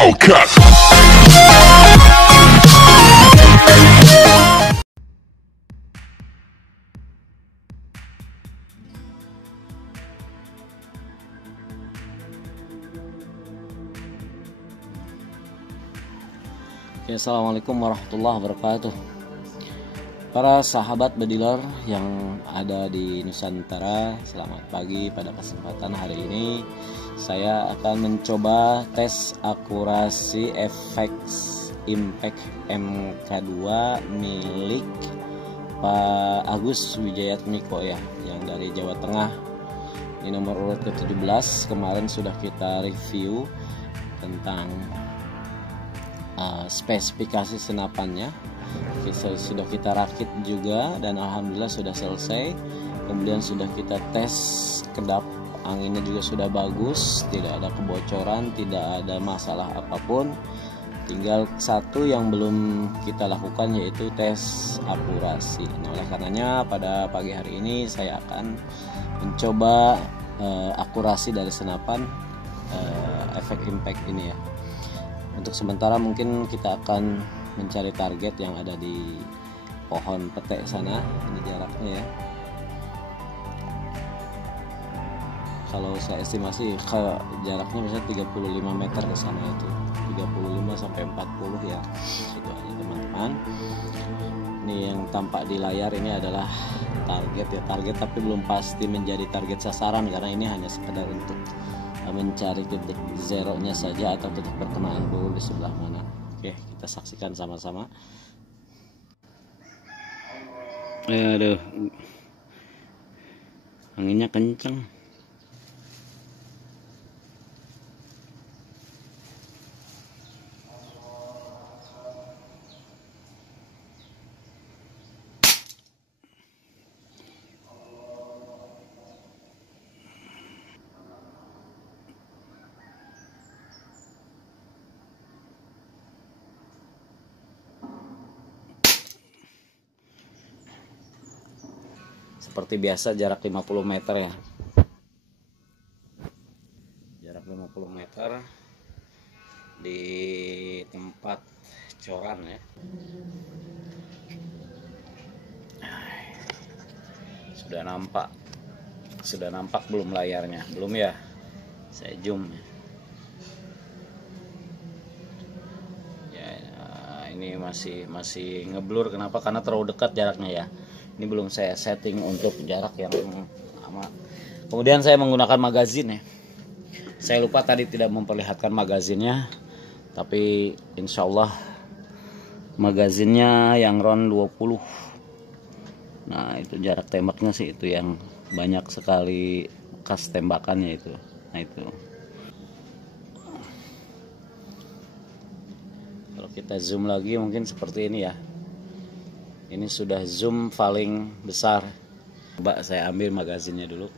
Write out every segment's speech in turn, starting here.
Hellcat. Assalamualaikum warahmatullahi wabarakatuh. Para sahabat bediler yang ada di Nusantara, selamat pagi. Pada kesempatan hari ini saya akan mencoba tes akurasi efek impact MK2 milik Pak Agus Wijayatmiko ya, yang dari Jawa Tengah. Ini nomor urut ke-17. Kemarin sudah kita review tentang spesifikasi senapannya, sudah kita rakit juga dan alhamdulillah sudah selesai. Kemudian sudah kita tes kedap, anginnya juga sudah bagus, tidak ada kebocoran, tidak ada masalah apapun. Tinggal satu yang belum kita lakukan, yaitu tes akurasi. Nah, oleh karenanya pada pagi hari ini saya akan mencoba akurasi dari senapan efek impact ini ya. Untuk sementara mungkin kita akan mencari target yang ada di pohon pete sana. Ini jaraknya ya. Kalau saya estimasi jaraknya misalnya 35 meter ke sana, itu 35 sampai 40 ya. Itu aja teman-teman. Ini yang tampak di layar ini adalah target ya, target tapi belum pasti menjadi target sasaran karena ini hanya sekedar untuk mencari titik zeronya saja atau titik perkenaan dulu di sebelah mana. Oke, kita saksikan sama-sama. Aduh, anginnya kenceng. Seperti biasa jarak 50 meter ya. Jarak 50 meter di tempat coran ya. Sudah nampak belum layarnya? Belum ya. Saya zoom ya. Ini masih ngeblur. Kenapa? Karena terlalu dekat jaraknya ya. Ini belum saya setting untuk jarak yang lama. Kemudian saya menggunakan magazin ya. Saya lupa tadi tidak memperlihatkan magazinnya, tapi insya Allah magazinnya yang round 20. Nah, itu jarak tembaknya sih itu yang banyak sekali bekas tembakannya itu. Nah, itu. Kalau kita zoom lagi mungkin seperti ini ya. Ini sudah zoom paling besar. Coba saya ambil magazinnya dulu.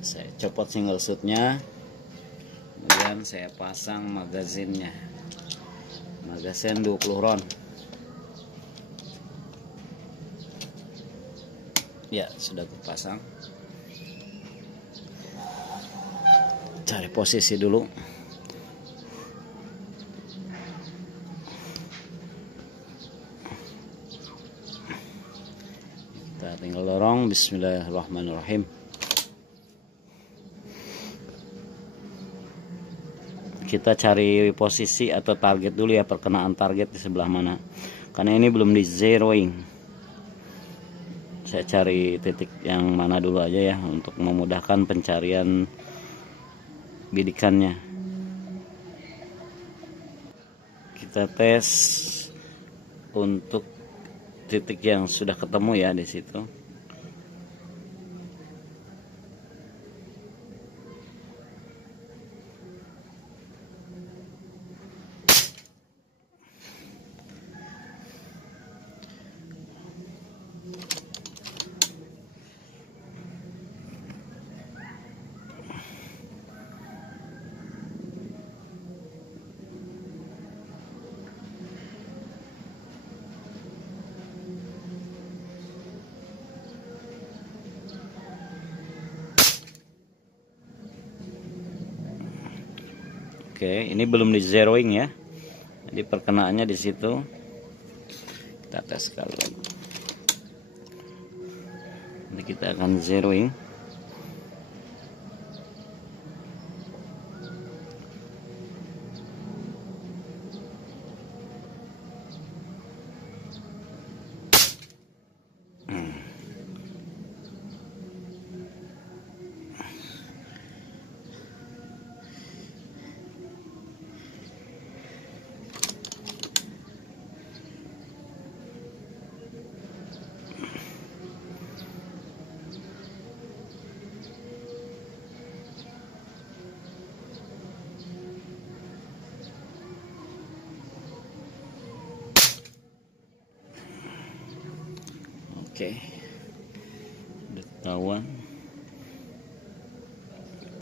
Saya copot single shootnya. Kemudian saya pasang magazinnya. Magazin 20 round. Ya, sudah terpasang. Cari posisi dulu. Kita tinggal dorong. Bismillahirrahmanirrahim. Kita cari posisi atau target dulu ya, perkenaan target di sebelah mana, karena ini belum di zeroing. Saya cari titik yang mana dulu aja ya, untuk memudahkan pencarian bidikannya. Kita tes untuk titik yang sudah ketemu ya di situ. Oke, ini belum di zeroing ya. Jadi perkenaannya di situ. Kita tes sekali lagi. Nanti kita akan zeroing. Oke, udah ketahuan.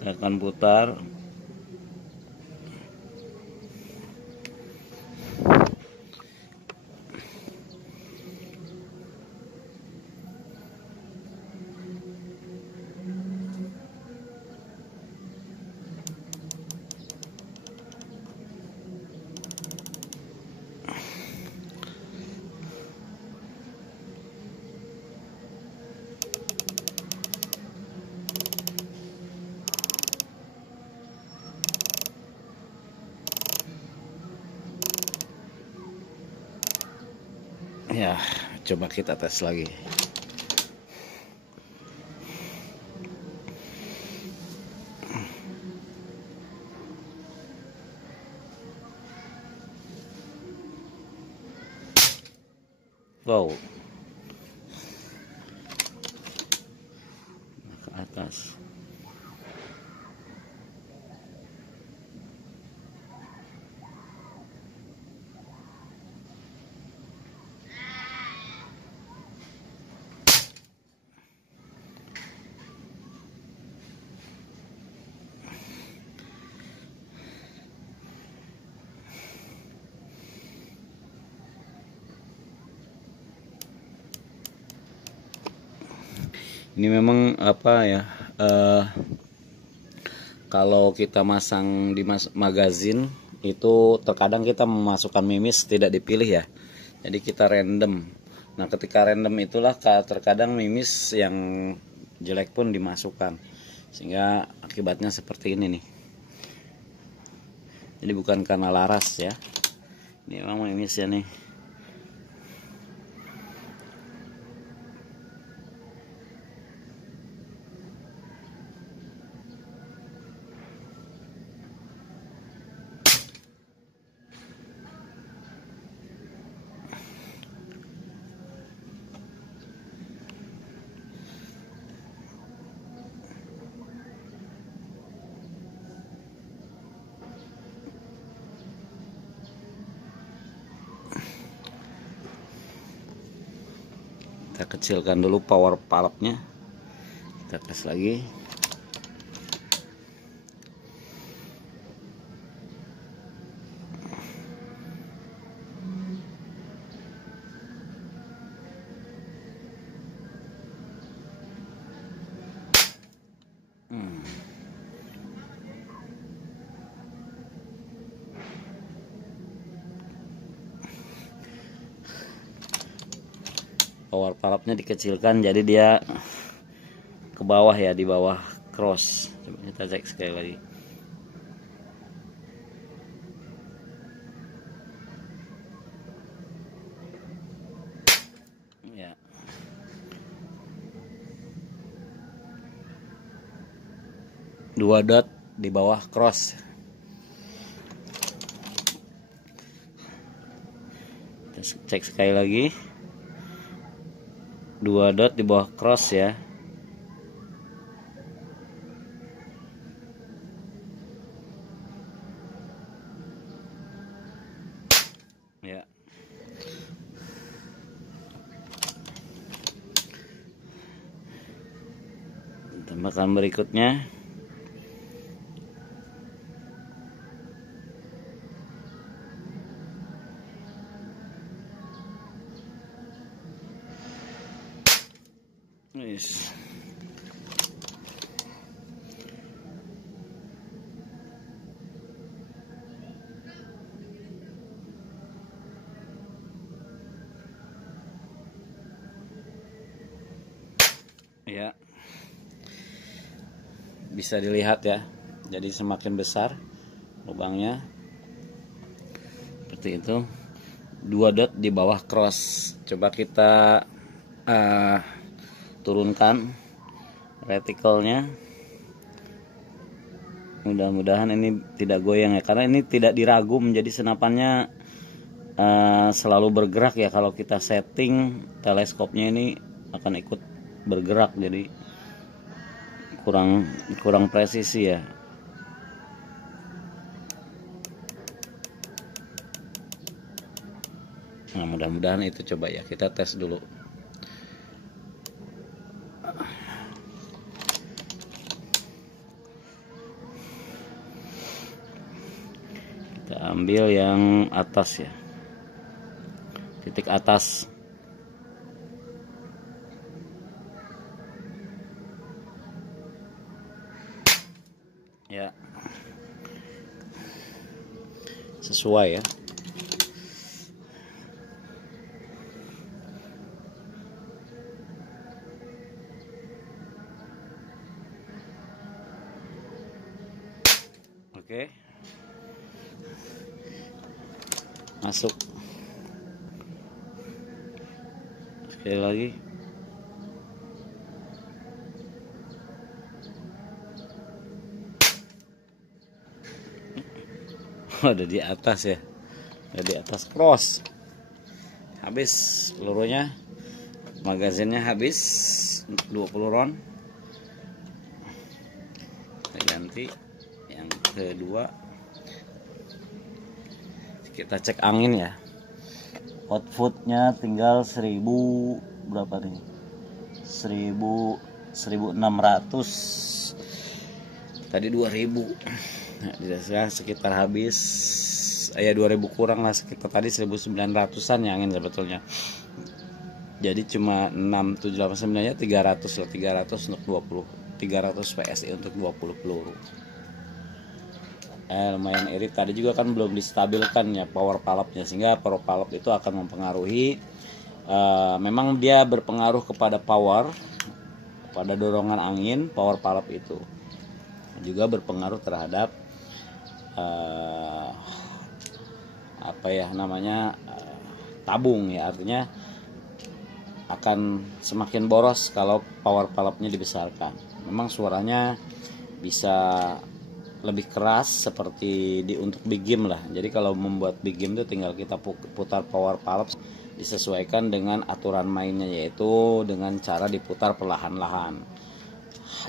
Kita akan putar. Ya, coba kita tes lagi. Wow, ke atas. Ini memang apa ya, kalau kita masang di magazin itu terkadang kita memasukkan mimis tidak dipilih ya, jadi kita random. Nah ketika random itulah terkadang mimis yang jelek pun dimasukkan, sehingga akibatnya seperti ini nih. Jadi bukan karena laras ya, ini memang mimisnya nih. Kita kecilkan dulu power palpnya, kita tes lagi. Power palpnya dikecilkan jadi dia ke bawah ya, di bawah cross. Coba kita cek sekali lagi. Ya. Dua dot di bawah cross. Kita cek sekali lagi. 2 dot di bawah cross ya. Ya. Tambahkan berikutnya. Yes. bisa dilihat ya, jadi semakin besar lubangnya seperti itu. 2 dot di bawah cross. Coba kita turunkan retikelnya. Mudah-mudahan ini tidak goyang ya, karena ini tidak diragum, jadi senapannya selalu bergerak ya. Kalau kita setting teleskopnya ini akan ikut bergerak, jadi kurang presisi ya. Nah, mudah-mudahan itu. Coba ya, kita tes dulu. Kita ambil yang atas ya, titik atas. Ya, sesuai ya. Oke, masuk sekali lagi. Ada di atas ya, ada di atas cross. Habis pelurunya, magazinnya habis 20 round. Kita ganti yang kedua. Kita cek angin ya, outputnya tinggal 1000 berapa nih, 1600, tadi 2000. Nah, sekitar habis ya 2000 kurang lah, sekitar tadi 1900-an ya angin sebetulnya. Jadi cuma 6, 7, 8, 9 nya 300 lah, 300 untuk 300 PSI untuk 20 peluru. Lumayan irit. Tadi juga kan belum distabilkan ya power palapnya, sehingga power palap itu akan mempengaruhi, memang dia berpengaruh kepada power, pada dorongan angin. Power palap itu juga berpengaruh terhadap apa ya namanya, tabung ya, artinya akan semakin boros kalau power palapnya dibesarkan. Memang suaranya bisa lebih keras seperti untuk big game lah. Jadi kalau membuat big game itu tinggal kita putar power palap disesuaikan dengan aturan mainnya, yaitu dengan cara diputar perlahan-lahan.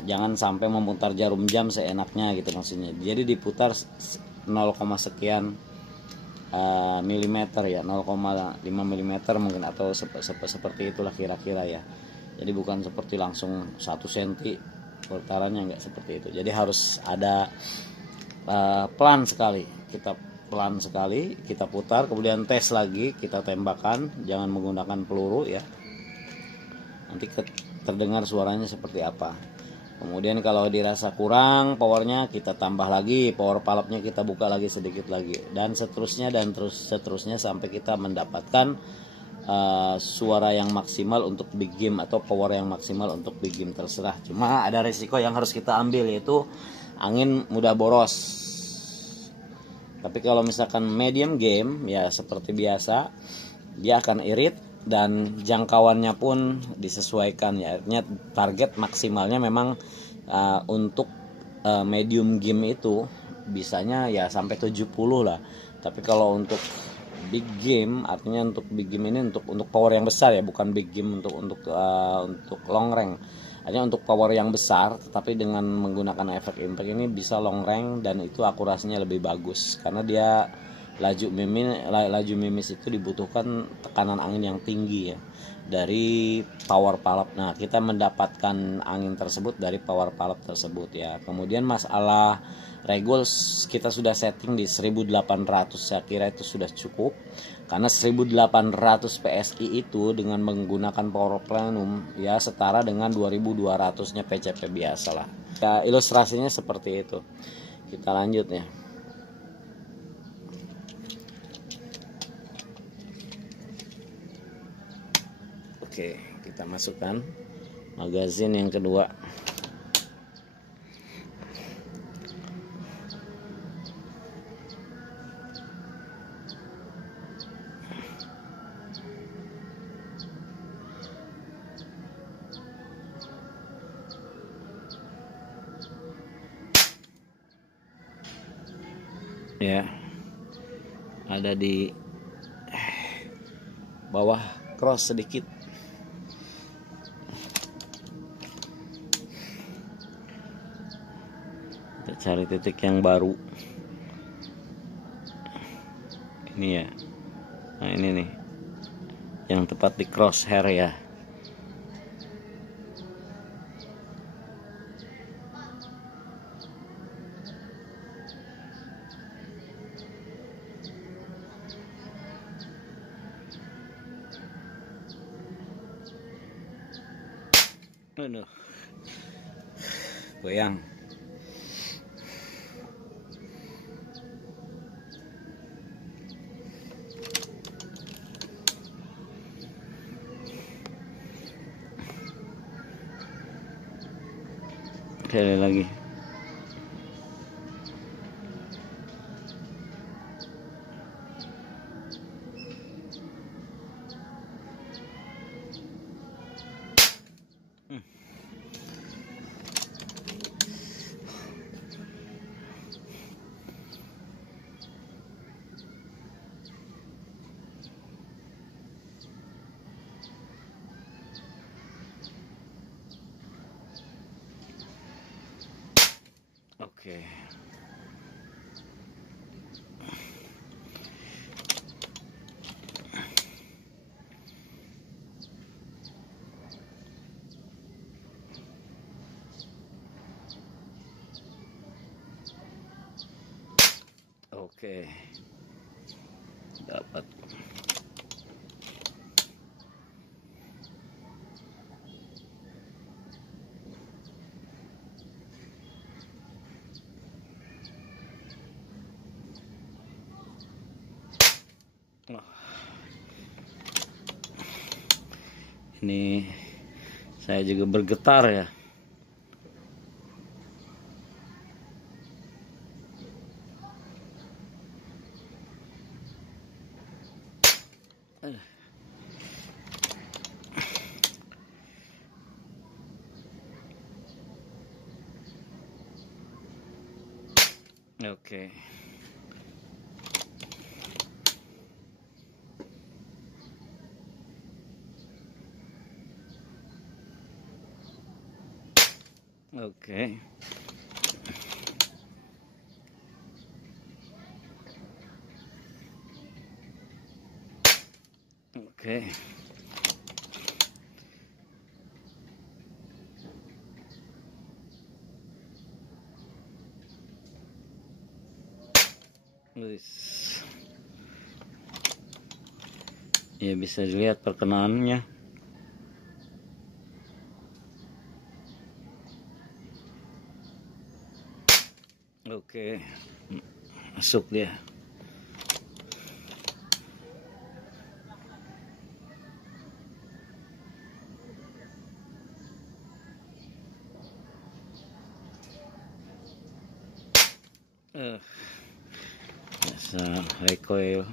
Jangan sampai memutar jarum jam seenaknya gitu maksudnya. Jadi diputar 0, sekian milimeter ya, 0,5 milimeter mungkin, atau seperti itulah kira-kira ya. Jadi bukan seperti langsung 1 cm putarannya, enggak seperti itu. Jadi harus ada pelan sekali, kita putar, kemudian tes lagi, kita tembakan, jangan menggunakan peluru ya. Nanti terdengar suaranya seperti apa. Kemudian kalau dirasa kurang powernya, kita tambah lagi, power palapnya kita buka lagi sedikit lagi, dan seterusnya seterusnya sampai kita mendapatkan suara yang maksimal untuk big game atau power yang maksimal untuk big game, terserah. Cuma ada resiko yang harus kita ambil, yaitu angin mudah boros. Tapi kalau misalkan medium game ya seperti biasa, dia akan irit dan jangkauannya pun disesuaikan ya. Artinya target maksimalnya memang untuk medium game itu bisanya ya sampai 70 lah. Tapi kalau untuk big game, artinya untuk big game ini untuk power yang besar ya, bukan big game untuk long range. Hanya untuk power yang besar, tetapi dengan menggunakan efek impact ini bisa long range, dan itu akurasinya lebih bagus karena dia laju mimis itu dibutuhkan tekanan angin yang tinggi ya dari power palap. Nah, kita mendapatkan angin tersebut dari power palap tersebut ya. Kemudian masalah reguls kita sudah setting di 1800, saya kira itu sudah cukup. Karena 1800 PSI itu dengan menggunakan power plenum ya setara dengan 2200-nya PCP biasa lah. Ya, ilustrasinya seperti itu. Kita lanjut ya. Oke, kita masukkan magazin yang kedua. ya, ada di bawah cross sedikit. Kita cari titik yang baru ini ya. Nah ini nih yang tepat di crosshair ya. Aduh, goyang. Sekali lagi. Oke. Oke. Dapat. Ini saya juga bergetar ya. Oke. Oke. Oke. Ya bisa dilihat perkenaannya. Oke, masuk dia. Bisa recoil.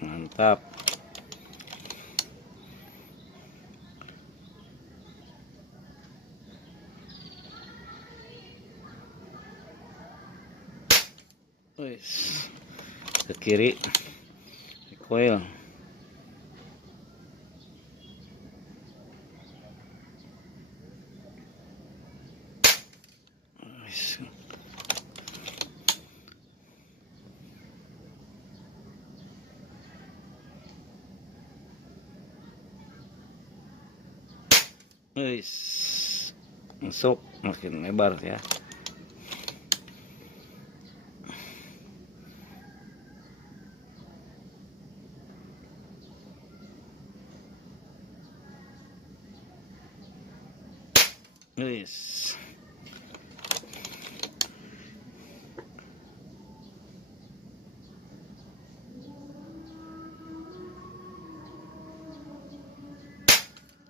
Mantap. Ke kiri, recoil. Masuk, makin lebar ya.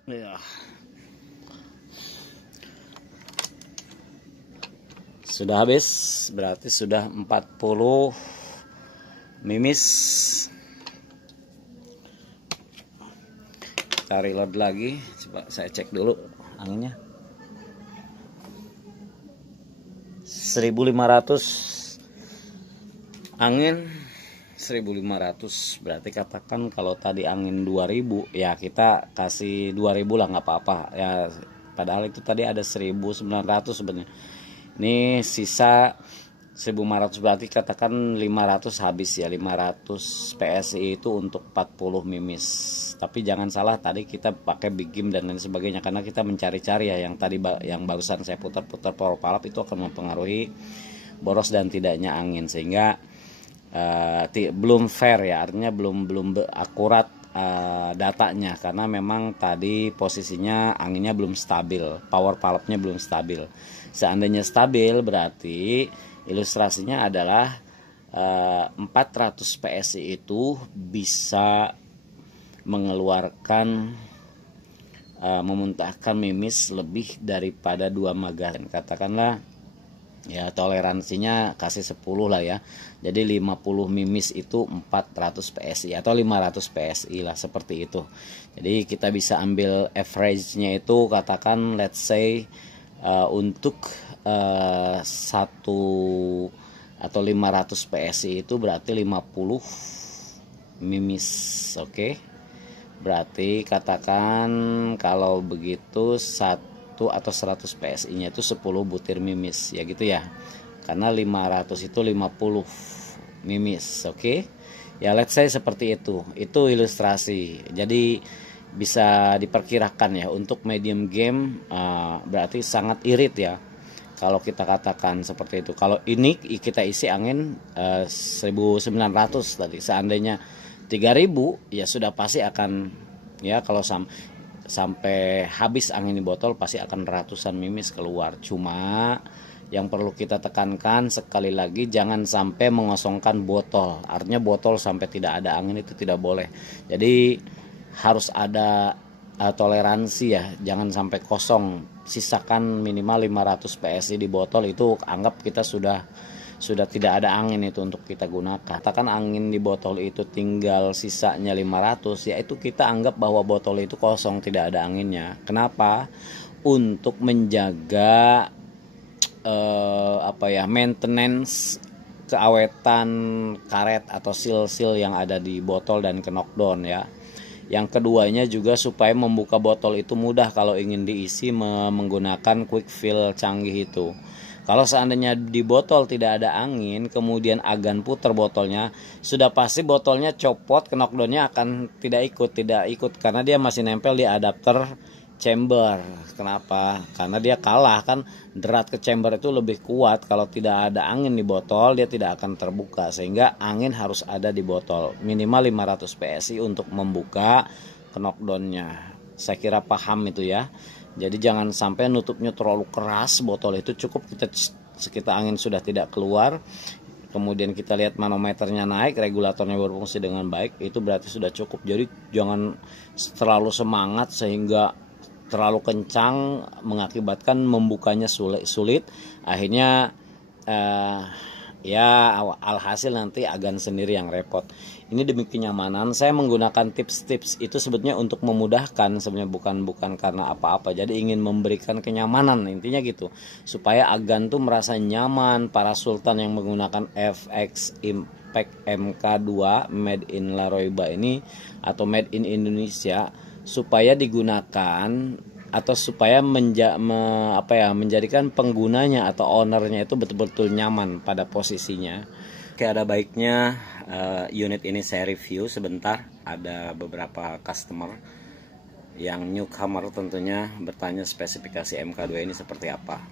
Ya. Sudah habis, berarti sudah 40 mimis. Kita reload lagi, coba saya cek dulu anginnya. 1500 angin, 1500, berarti katakan kalau tadi angin 2000 ya kita kasih 2000 lah, nggak apa-apa ya, padahal itu tadi ada 1900 sebenarnya. Ini sisa 1500, berarti katakan 500 habis ya, 500 PSI itu untuk 40 mimis. Tapi jangan salah, tadi kita pakai big game dan lain sebagainya karena kita mencari-cari ya, yang tadi yang barusan saya putar-putar power palap itu akan mempengaruhi boros dan tidaknya angin, sehingga belum fair ya, artinya belum akurat datanya, karena memang tadi posisinya anginnya belum stabil, power palapnya belum stabil. Seandainya stabil berarti ilustrasinya adalah 400 PSI itu bisa mengeluarkan memuntahkan mimis lebih daripada 2 magazin. Katakanlah ya toleransinya kasih 10 lah ya. Jadi 50 mimis itu 400 PSI atau 500 PSI lah, seperti itu. Jadi kita bisa ambil average-nya itu, katakan let's say untuk 1 atau 500 PSI itu berarti 50 mimis. Oke. Berarti katakan kalau begitu 1 atau 100 PSI-nya itu 10 butir mimis ya gitu ya. Karena 500 itu 50 mimis, oke? Ya let's say seperti itu. Itu ilustrasi. Jadi bisa diperkirakan ya untuk medium game berarti sangat irit ya. Kalau kita katakan seperti itu. Kalau ini kita isi angin 1900 tadi. Seandainya 3000 ya sudah pasti akan ya, kalau sampai habis angin di botol pasti akan ratusan mimis keluar. Cuma yang perlu kita tekankan sekali lagi, jangan sampai mengosongkan botol. Artinya botol sampai tidak ada angin itu tidak boleh. Jadi harus ada toleransi ya, jangan sampai kosong. Sisakan minimal 500 PSI di botol, itu anggap kita sudah tidak ada angin itu untuk kita gunakan. Katakan angin di botol itu tinggal sisanya 500, ya itu kita anggap bahwa botol itu kosong, tidak ada anginnya. Kenapa? Untuk menjaga maintenance, keawetan karet atau seal-seal yang ada di botol dan ke knockdown ya. Yang keduanya juga supaya membuka botol itu mudah kalau ingin diisi menggunakan quick fill canggih itu. Kalau seandainya di botol tidak ada angin, kemudian agan putar botolnya, sudah pasti botolnya copot, knockdownnya akan tidak ikut karena dia masih nempel di adapter chamber. Kenapa? Karena dia kalah kan, derat ke chamber itu lebih kuat. Kalau tidak ada angin di botol, dia tidak akan terbuka, sehingga angin harus ada di botol minimal 500 PSI untuk membuka knockdownnya. Saya kira paham itu ya. Jadi jangan sampai nutupnya terlalu keras botol itu, cukup kita angin sudah tidak keluar, kemudian kita lihat manometernya naik, regulatornya berfungsi dengan baik, itu berarti sudah cukup. Jadi jangan terlalu semangat sehingga terlalu kencang mengakibatkan membukanya sulit. Akhirnya alhasil nanti agan sendiri yang repot. Ini demi kenyamanan saya menggunakan tips-tips itu sebetulnya untuk memudahkan, sebenarnya bukan karena apa-apa. Jadi ingin memberikan kenyamanan, intinya gitu, supaya agan tuh merasa nyaman. Para sultan yang menggunakan FX Impact MK2 made in Laroiba ini atau made in Indonesia, supaya digunakan atau supaya menjadikan penggunanya atau ownernya itu betul-betul nyaman pada posisinya. Oke, ada baiknya unit ini saya review sebentar. Ada beberapa customer yang newcomer tentunya bertanya spesifikasi MK2 ini seperti apa.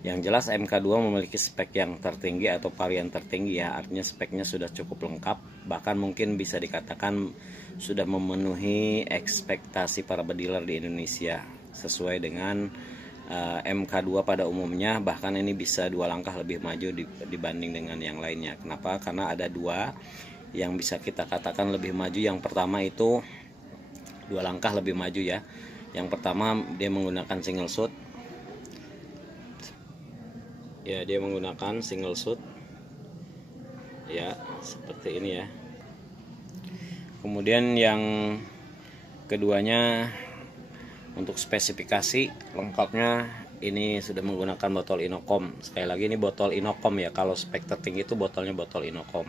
Yang jelas MK2 memiliki spek yang tertinggi atau varian tertinggi ya, artinya speknya sudah cukup lengkap, bahkan mungkin bisa dikatakan sudah memenuhi ekspektasi para bediler di Indonesia sesuai dengan MK2 pada umumnya. Bahkan ini bisa 2 langkah lebih maju dibanding dengan yang lainnya. Kenapa? Karena ada 2 yang bisa kita katakan lebih maju. Yang pertama itu 2 langkah lebih maju ya. Yang pertama dia menggunakan single shoot. Ya, dia menggunakan single shoot ya, seperti ini ya. Kemudian yang keduanya untuk spesifikasi lengkapnya, ini sudah menggunakan botol Inokom. Sekali lagi ini botol Inokom ya, kalau spek tertinggi itu botolnya botol Inokom.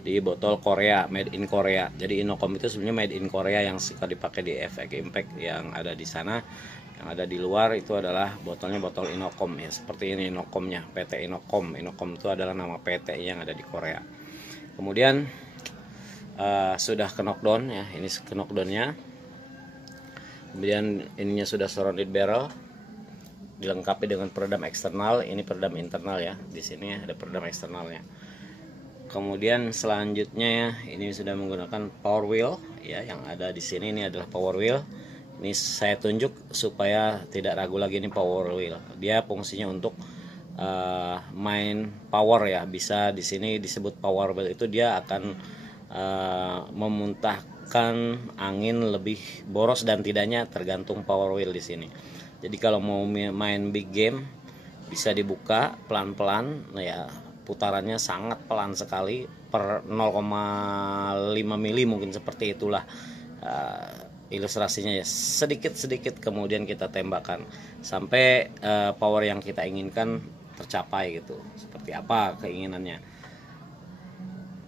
Jadi botol Korea, made in Korea. Jadi Inokom itu sebenarnya made in Korea yang suka dipakai di Efek Impact yang ada di sana. Yang ada di luar itu adalah botolnya botol Inokom ya, seperti ini Inokomnya, PT Inokom. Inokom itu adalah nama PT yang ada di Korea. Kemudian sudah ke knockdown ya, ini ke knockdownnya. Kemudian ininya sudah surrounded barrel, dilengkapi dengan peredam eksternal. Ini peredam internal ya, di sini ada peredam eksternalnya. Kemudian selanjutnya ya, ini sudah menggunakan power wheel ya, yang ada di sini ini adalah power wheel. Ini saya tunjuk supaya tidak ragu lagi, ini power wheel. Dia fungsinya untuk main power ya, bisa di sini disebut power wheel. Itu dia akan memuntahkan angin lebih boros dan tidaknya tergantung power wheel di sini. Jadi kalau mau main big game bisa dibuka pelan-pelan ya, putarannya sangat pelan sekali, per 0,5 mili mungkin, seperti itulah ilustrasinya ya, sedikit-sedikit kemudian kita tembakkan sampai power yang kita inginkan tercapai gitu. Seperti apa keinginannya.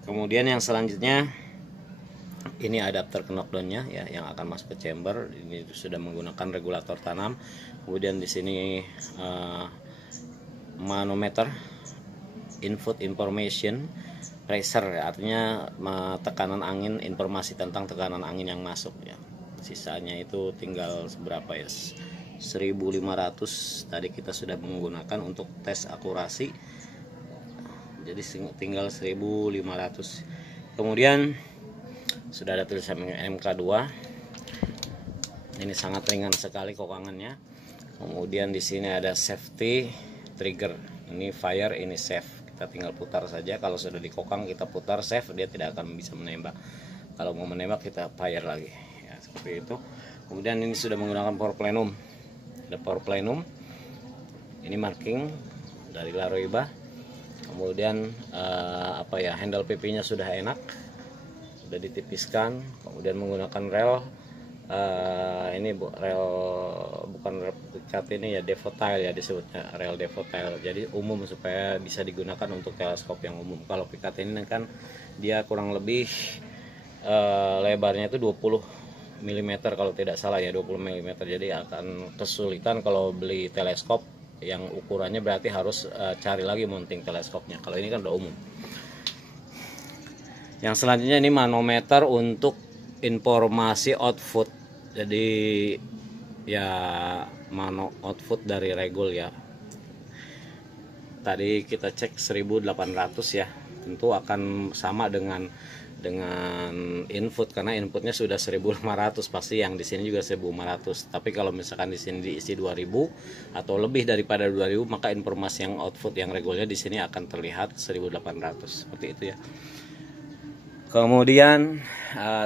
Kemudian yang selanjutnya ini adapter knockdownnya ya, yang akan masuk ke chamber. Ini sudah menggunakan regulator tanam. Kemudian di sini manometer, input information, pressure ya, artinya tekanan angin, informasi tentang tekanan angin yang masuk ya. Sisanya itu tinggal seberapa ya, 1500 tadi kita sudah menggunakan untuk tes akurasi. Jadi tinggal 1500. Kemudian sudah ada tulisan MK2. Ini sangat ringan sekali kokangannya. Kemudian di sini ada safety trigger. Ini fire, ini safe. Kita tinggal putar saja. Kalau sudah dikokang kita putar safe, dia tidak akan bisa menembak. Kalau mau menembak kita fire lagi. Ya, seperti itu. Kemudian ini sudah menggunakan power plenum. Ada power plenum. Ini marking dari Laroiba. Kemudian handle PP-nya sudah enak, sudah ditipiskan. Kemudian menggunakan rel, ini rel bukan replikat, ini ya devotile ya disebutnya, rel devotile. Jadi umum supaya bisa digunakan untuk teleskop yang umum. Kalau pikat ini kan dia kurang lebih lebarnya itu 20 mm kalau tidak salah ya, 20 mm. Jadi akan kesulitan kalau beli teleskop yang ukurannya, berarti harus cari lagi mounting teleskopnya. Kalau ini kan udah umum. Yang selanjutnya ini manometer untuk informasi output. Jadi ya output dari regul ya. Tadi kita cek 1800 ya. Tentu akan sama dengan input, karena inputnya sudah 1500, pasti yang di sini juga 1500. Tapi kalau misalkan di sini diisi 2000 atau lebih daripada 2000, maka informasi yang output yang regulnya di sini akan terlihat 1800, seperti itu ya. Kemudian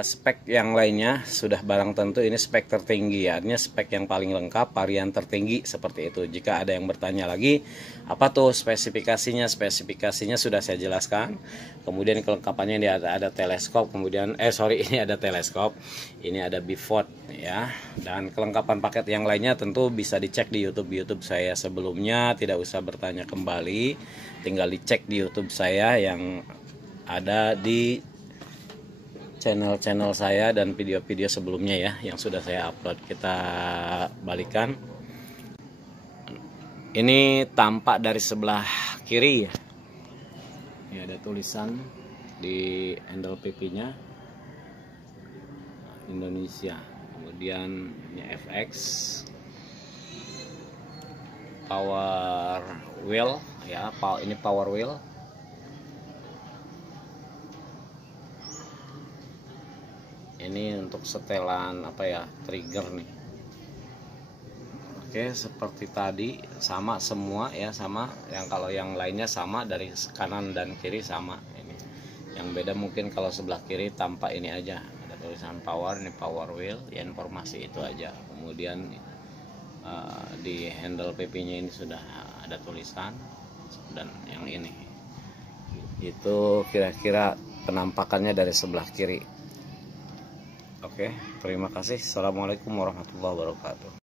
spek yang lainnya sudah barang tentu, ini spek tertinggi ya, artinya spek yang paling lengkap, varian tertinggi, seperti itu. Jika ada yang bertanya lagi, apa tuh spesifikasinya? Spesifikasinya sudah saya jelaskan. Kemudian kelengkapannya ini ada teleskop, kemudian ini ada teleskop, ini ada bifot ya. Dan kelengkapan paket yang lainnya tentu bisa dicek di YouTube saya sebelumnya, tidak usah bertanya kembali, tinggal dicek di YouTube saya yang ada di channel saya dan video-video sebelumnya ya, yang sudah saya upload. Kita balikan. Ini tampak dari sebelah kiri ya. Ini ada tulisan di handle PP-nya Indonesia. Kemudian ini FX, power wheel ya, ini power wheel. Ini untuk setelan trigger nih. Oke, seperti tadi sama semua ya, sama yang kalau yang lainnya sama, dari kanan dan kiri sama. Ini yang beda mungkin kalau sebelah kiri tampak ini aja ada tulisan power, ini power wheel ya, informasi itu aja. Kemudian di handle PP nya ini sudah ada tulisan dan yang ini. Itu kira-kira penampakannya dari sebelah kiri. Oke, terima kasih. Assalamualaikum warahmatullahi wabarakatuh.